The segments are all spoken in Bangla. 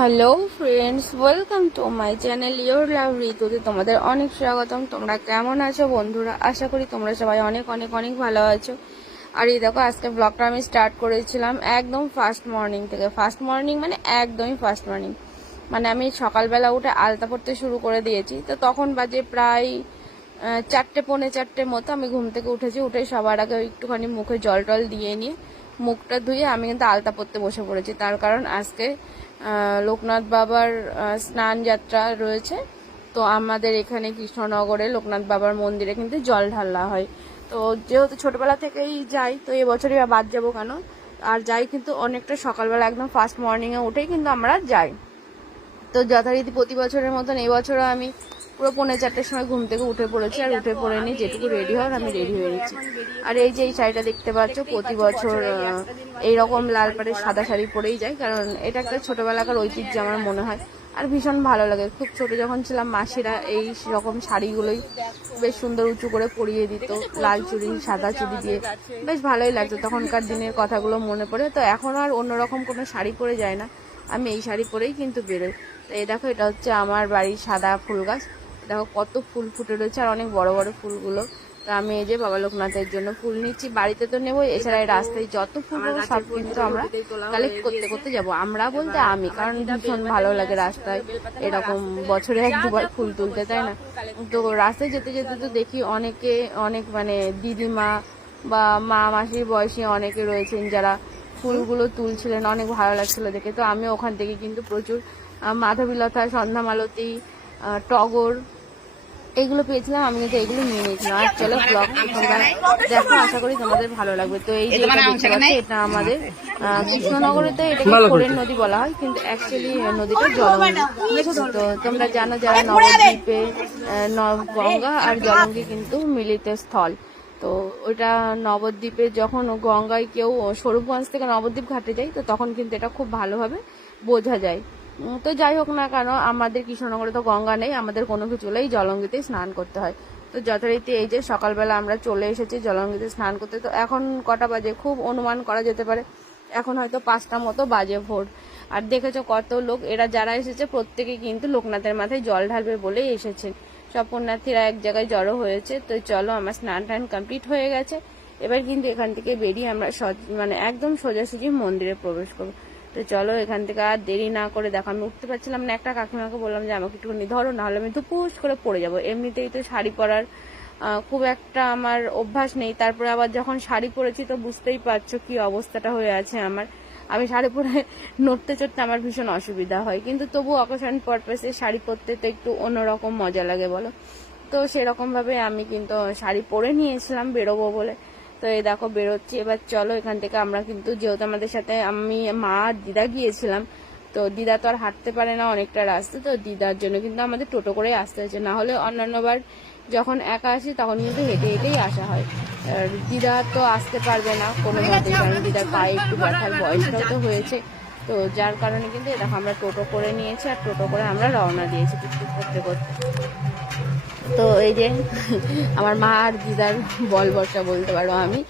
Hello friends, welcome to my channel your love ঋতুতে তোমাদের অনেক স্বাগতম। তোমরা কেমন আছো বন্ধুরা? আশা করি তোমরা সবাই অনেক অনেক অনেক ভালো আছো। আর এই দেখো, আজকে ব্লগটা আমি স্টার্ট করেছিলাম একদম ফার্স্ট মর্নিং থেকে। ফার্স্ট মর্নিং মানে একদমই ফার্স্ট মর্নিং, মানে আমি সকালবেলা উঠে আলতা পড়তে শুরু করে দিয়েছি। তো তখন বাজে প্রায় 4টে পৌনে 4টের মতো। আমি ঘুম থেকে উঠেছি, উঠে সবার আগে একটুখানি মুখে জল টল দিয়ে নিয়ে মুখটা ধুয়ে আমি কিন্তু আলতা পড়তে বসে পড়েছি। তার কারণ আজকে লোকনাথ বাবার স্নান যাত্রা রয়েছে। তো আমাদের এখানে কৃষ্ণনগরে লোকনাথ বাবার মন্দিরে কিন্তু জল ঢালা হয়। তো যেহেতু ছোটবেলা থেকেই যাই, তো এবছরই বাদ যাবো কেন, আর যাই কিন্তু অনেকটা সকালবেলা একদম ফার্স্ট মর্নিংয়ে উঠেই কিন্তু আমরা যাই। তো যথারীতি প্রতি বছরের মতন এবছরও আমি পুরো পৌনে 4টের সময় ঘুম থেকে উঠে পড়েছি। আর উঠে পড়ে নিয়ে যেটুকু রেডি হওয়ার আমি রেডি হয়ে গেছি। আর এই যে এই শাড়িটা দেখতে পাচ্ছ, প্রতি বছর এইরকম লাল পাড়ের সাদা শাড়ি পরেই যাই, কারণ এটা একটা ছোটবেলাকার ঐতিহ্য আমার মনে হয়। আর ভীষণ ভালো লাগে। খুব ছোট যখন ছিলাম মাসিরা এই রকম শাড়িগুলোই বেশ সুন্দর উঁচু করে পরিয়ে দিত, লাল চুড়ি সাদা চুড়ি দিয়ে, বেশ ভালোই লাগতো। তখনকার দিনের কথাগুলো মনে পড়ে। তো এখন আর অন্যরকম কোনো শাড়ি পরে যায় না, আমি এই শাড়ি পরেই কিন্তু বেরোই। তো এই দেখো, এটা হচ্ছে আমার বাড়ির সাদা ফুল গাছ। দেখো কত ফুল ফুটে রয়েছে, আর অনেক বড় বড় ফুলগুলো। তো আমি এই যে বাবা লোকনাথের জন্য ফুল নিচ্ছি, বাড়িতে তো নেবো, এছাড়া এই রাস্তায় যত ফুল সব কিন্তু আমরা কালেক্ট করতে করতে যাবো। আমরা বলতে আমি, কারণ ভীষণ ভালো লাগে রাস্তায় এরকম বছরে 1-2বার ফুল তুলতে, তাই না? তো রাস্তায় যেতে যেতে তো দেখি অনেকে অনেক মানে দিদিমা বা মা মাসির বয়সী অনেকে রয়েছেন যারা ফুলগুলো তুলছিলেন, অনেক ভালো লাগছিল দেখে। তো আমি ওখান থেকে কিন্তু প্রচুর মাধবীলতা, সন্ধ্যামালতী, টগর এইগুলো পেয়েছিলাম। আমি কিন্তু এগুলো নিয়ে নিয়েছিলাম। আর চলো ব্লগ তোমরা দেখো, আশা করি তোমাদের ভালো লাগবে। তো এই যে এটা আমাদের কৃষ্ণনগরে তো এটাকে কোরের নদী বলা হয়, কিন্তু অ্যাকচুয়ালি নদীটা জলঙ্গি। তো তোমরা জানো যারা নবদ্বীপে, গঙ্গা আর জলঙ্গি কিন্তু মিলিত স্থল। তো ওইটা নবদ্বীপে যখন গঙ্গায় কেউ স্বরূপগঞ্জ থেকে নবদ্বীপ ঘাটে যায়, তো তখন কিন্তু এটা খুব ভালোভাবে বোঝা যায়। তো যাই হোক না কেন, আমাদের কৃষ্ণনগরে তো গঙ্গা নেই, আমাদের কোনো কিছু হলেই জলঙ্গিতেই স্নান করতে হয়। তো যথারীতি এই যে সকালবেলা আমরা চলে এসেছি জলঙ্গিতে স্নান করতে। তো এখন কটা বাজে খুব অনুমান করা যেতে পারে এখন হয়তো 5টা মতো বাজে ভোর। আর দেখেছো কত লোক, এরা যারা এসেছে প্রত্যেকে কিন্তু লোকনাথের মাথায় জল ঢালবে বলেই এসেছেন। সব পুণ্যার্থীরা এক জায়গায় জড়ো হয়েছে। তো চলো, আমার স্নান টান কমপ্লিট হয়ে গেছে। এবার কিন্তু এখান থেকে বেরিয়ে আমরা মানে একদম সোজাসুজি মন্দিরে প্রবেশ করবো। তো চলো, এখান থেকে আর দেরি না করে, দেখো আমি উঠতে পারছিলাম না, একটা কাকিমাকে বললাম যে আমাকে একটুখানি ধরো, নাহলে আমি ধুপুস করে পড়ে যাবো। এমনিতেই তো শাড়ি পরার খুব একটা আমার অভ্যাস নেই, তারপরে আবার যখন শাড়ি পরেছি তো বুঝতেই পারছো কি অবস্থাটা হয়ে আছে আমার। আমি শাড়ি পরে নড়তে চড়তে আমার ভীষণ অসুবিধা হয়, কিন্তু তবু অকেশন পারপাসে শাড়ি পরতে তো একটু অন্যরকম মজা লাগে বলো। তো সেরকমভাবে আমি কিন্তু শাড়ি পরে নিয়েছিলাম বেরোবো বলে। তো এই দেখো বেরোচ্ছি। এবার চলো, এখান থেকে আমরা কিন্তু, যেহেতু আমাদের সাথে আমি, মা আর দিদা গিয়েছিলাম, তো দিদা তো আর হাঁটতে পারে না অনেকটা রাস্তা, তো দিদার জন্য কিন্তু আমাদের টোটো করে আসতে হয়েছে। না হলে অন্যান্যবার যখন একা আসি তখন কিন্তু হেঁটে হেঁটেই আসা হয়। আর দিদা তো আসতে পারবে না কোনোভাবেই, কারণ দিদার পায়ে একটু ব্যথার বয়সটাও তো হয়েছে। তো যার কারণে কিন্তু দেখো আমরা টোটো করে নিয়েছি, আর টোটো করে আমরা রওনা দিয়েছি টুকটুক করতে করতে। তো এই যে আমার মা আর দিদার বল বর্ষা বলতে পারো আমি।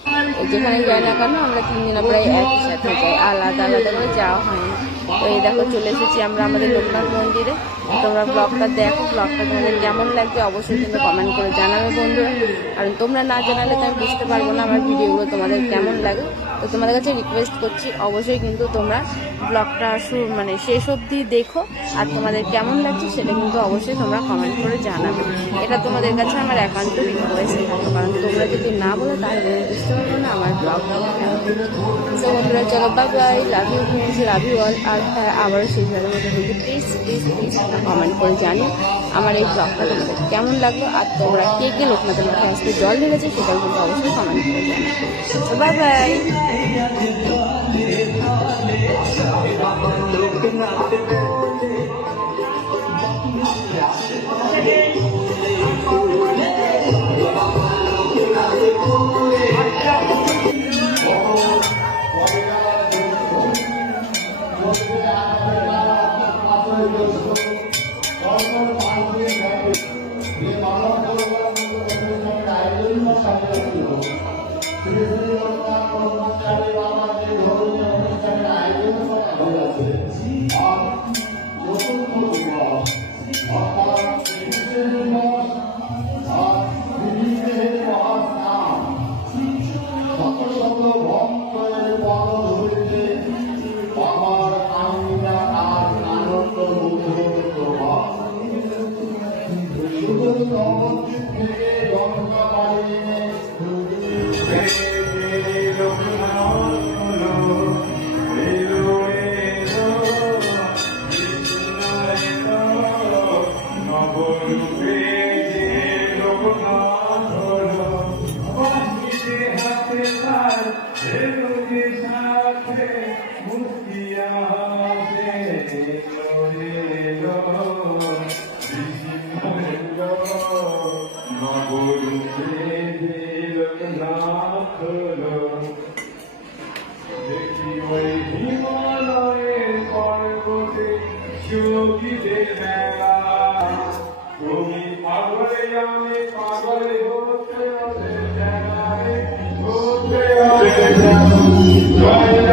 যেখানে যাই না কেন আমরা 3 দিন প্রায় একই সাথে যাই, আলাদা আলাদা করে যাওয়া হয় না। তো এই দেখো চলে এসেছি আমরা আমাদের লোকনাথ মন্দিরে। তোমরা ব্লগটা দেখো, ব্লগটা তোমাদের কেমন লাগবে অবশ্যই কিন্তু কমেন্ট করে জানাবে বন্ধুরা, কারণ তোমরা না জানালে তো আমি বুঝতে পারবো না আমার ভিডিওগুলো তোমাদের কেমন লাগে। তো তোমাদের কাছে রিকোয়েস্ট করছি অবশ্যই কিন্তু তোমরা ব্লগটা মানে শেষ অবধি দেখো, আর তোমাদের কেমন লাগছে সেটা কিন্তু অবশ্যই তোমরা কমেন্ট করে জানাবে। এটা তোমাদের কাছে আমার একান্ত রিকোয়েস্ট থাকবে, কারণ তোমরা যদি না বলো তাহলে বুঝতে পারবো না আমার ব্লগটা। তো বন্ধুরা চলো, bye bye, love you friends, love you all. আর হ্যাঁ, আবারও সেই ধরনের মতো বলছি, প্লিজ প্লিজ প্লিজ কমেন্ট করে জানিও আমার এই ব্লগটা তোমাদের কেমন লাগলো, আর তোমরা কে কে লোকনাথের মাথায় আসতে জল ঢেলেছে সেটাও কিন্তু অবশ্যই কমেন্ট করে জানাও। Bye bye. যোগীদের মেলা তুমি পাগলে আমি পাগলে হতে হবে জয়